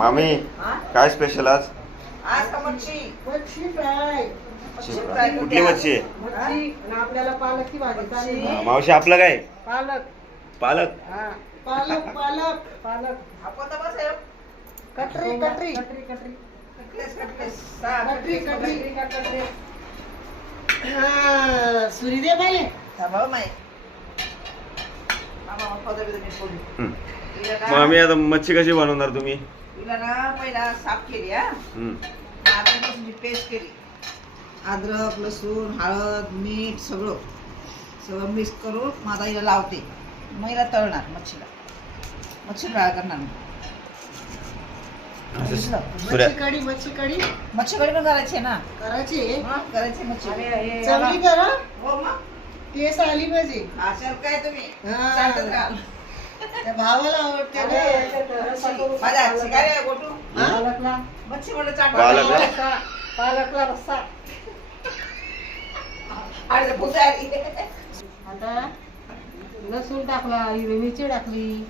मामी? काय स्पेशल आज? आज मच्छी? मच्छी फ्राय. कुठली मच्छी? आहे आपल्याला हा, मावशी आपलं काय? पालक. पालक? हा. पालक. पालक. पालक. आपण आहे. कटरी कटरी. कटरी. कटरी कटलेस कटलेस. सहा. कटरी कटलेस कटरी. मामा मग ना- आता मच्छी कशी बनवणार तुम्ही? तिला ना पहिला साफ केली हा. हम्म. पेस्ट केली. अद्रक लसूण हळद मीठ सगळं. सगळं मिक्स करून माझा हिला लावते. मग हिला तळणार मच्छीला. मच्छी फ्राय करणार मी. असं बघितलं? सुऱ्या मच्छी कढी मच्छी कढी मच्छी कढी पण करायची आहे? ना करायची करायची मच्छी चांगली करा. हो मग. केस आली पाहिजे. काय तुम्ही? हा. त्या भावाला आवडते ना माझ्या हातची काय रे गोटू. पालकला. मच्छी म्हणलं चाट पालकला? रस्सा पालकला. रस्सा. आणि भूत आली आता लसूण टाकला हिरवी मिरची टाकली.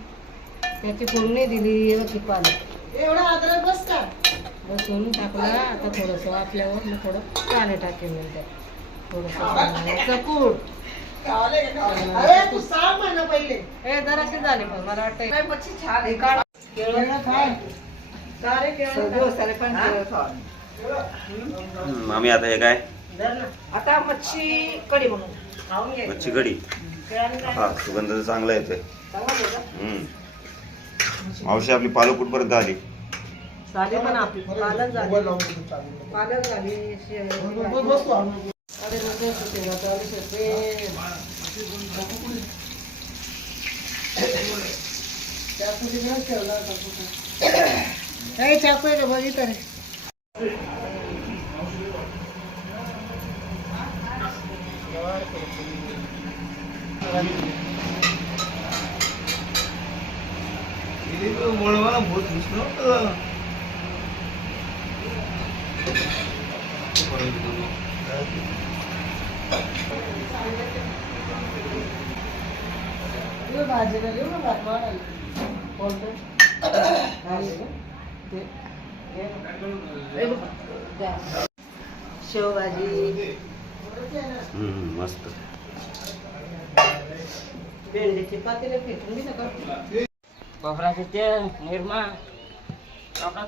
त्याची फोडणी दिली एवढी पालक. एवढा अद्रक बस का लसूण टाकला आता थोडस वापल्यावर मग थोडं पाणी टाकेल नंतर. थोडस चपूड अरे तू सांग म्हणा पहिले हे जराशी झाली पण मला वाटतं काय मच्छी छान आहे काढ. केळं खाय सारे केळं सगळं खा. सारे पण केळं खावा. हम्म, मामी आता हे काय धर ना. आता मच्छी कढी बनवू खाऊन घे मच्छी काय? हा सुगंध तर चांगला येतोय का? मावशी आपली पालक कुठपर्यंत आली झाली पण आपली पालक झाली पालक झाली शे- चाकू ठेवला आहे का बघितलं रे येऊ भाजीला येऊ ना शेवभाजी हम्म, मस्त भेंडीची पातेले फेकून दिलं का खोबराचे तेल निरमा कपडा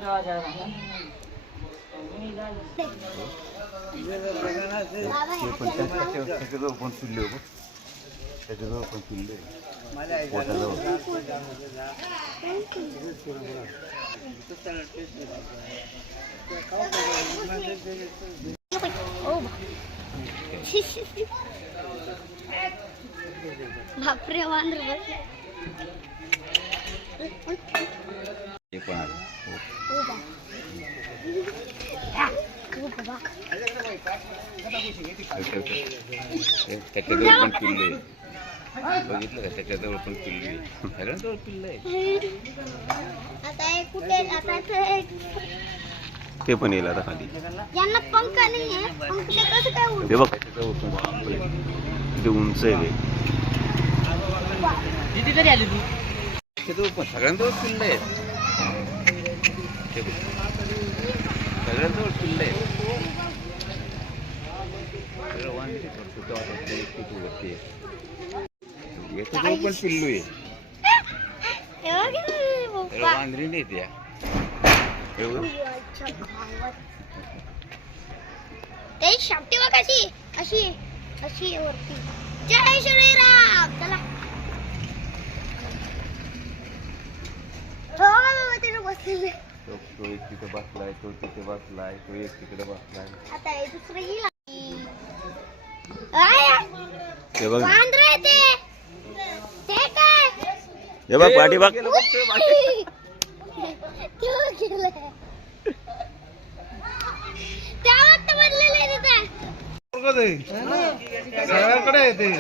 पण त्याच्याजवळ पण पिल्ले हो त्याच्याजवळ पण पोटाजवळ बापरे वांदर ते पण आलं. त्याच्याजवळ पण पिल्ले बघितलं का? त्याच्याजवळ पण पिल्ले सगळ्यांजवळ पिल्ले आता हे कुठे? आता ते- ते पण येईल आता खाली. यांना पंख नाहीये पंख ते कसं काय उडत ते बघ. त्याच्याजवळ पण बापरे. किती उंच आहे ते. किती तरी आली तू? त्याच्याजवळ पण सगळ्यांजवळ पिल्ले आहेत. सगळ्यांजवळ पिल्ले आहेत सगळं वांदे छोटं वाटत ते एकटीच वरती आहे. याच्याजवळ पण पिल्लू आहे वांदरी नाही त्या ते शापटी बघ अशी अशी अशी वरती जय श्रीराम चला तिथे बसलेले तो तो एक तिथे बसलाय तो तिथे बसलाय तो एक तिकडे बसलाय आता हे दुसरं येईल आय, हे बघ. वांदर ते. ते काय? हे बघ पाठी बघ. ते बघ गेलंय. त्या वाजता बदलेलं आहे तिथे. सगळ्यांकडे आहे ते.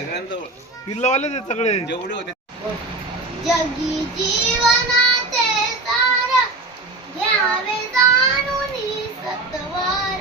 पिल्लवाले ते सगळे. जगी जीवनाचे सार घ्यावे जाणून सत्वार.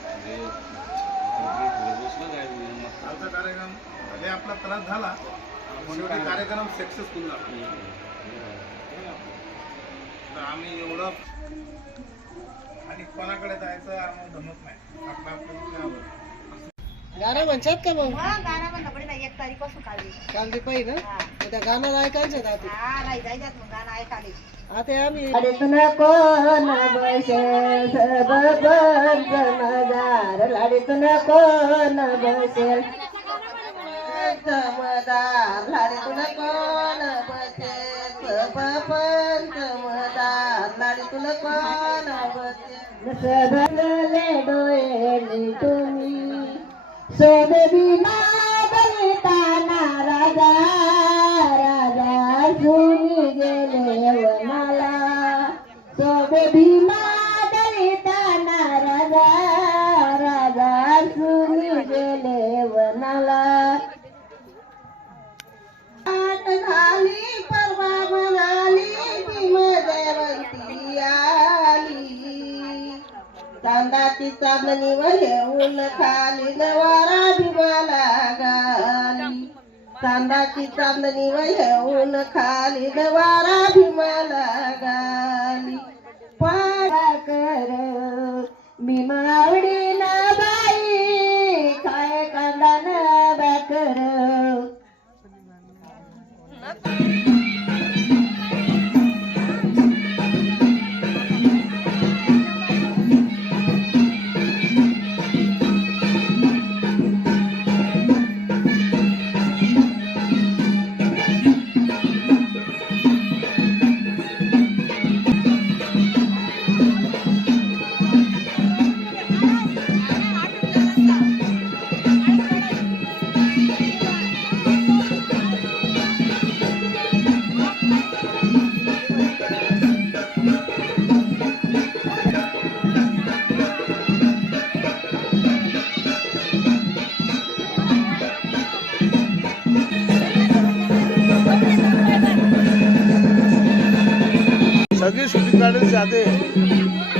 मध्ये कालचा कार्यक्रम भले आपला त्रास झाला पण कार्यक्रम सक्सेसफुल झाला. तर आम्ही एवढं आणि कोणाकडे जायचं आम्हाला जमत नाही. आपलं आपलं गाणं म्हणतात का मग? गाणं म्हणलं पडे ना एक तारीखपासून काढली कांदी पाहिजे ना त्या गाणं ऐकायचं ना हा नाही जायच्यात मग गाणं ऐकाली आता आम्ही कोण बसेल? सबंध मदार लाडीतून कोण बसेल? मदार लाडीतून कोण बसेल? सबंध मदार लाडीतून कोण बसेल? सदले डोळे तुम्ही. सोदविना बलिताना चांदाची चांदणी येऊन खाली नवारा भीमाला गाली. चांदाची चांदणी येऊन खाली नवारा भीमाला गाली. पाडा कर भीमावडी ना बाई काय कांदा न बाकर. सगळी शूटिंग काढायची आधी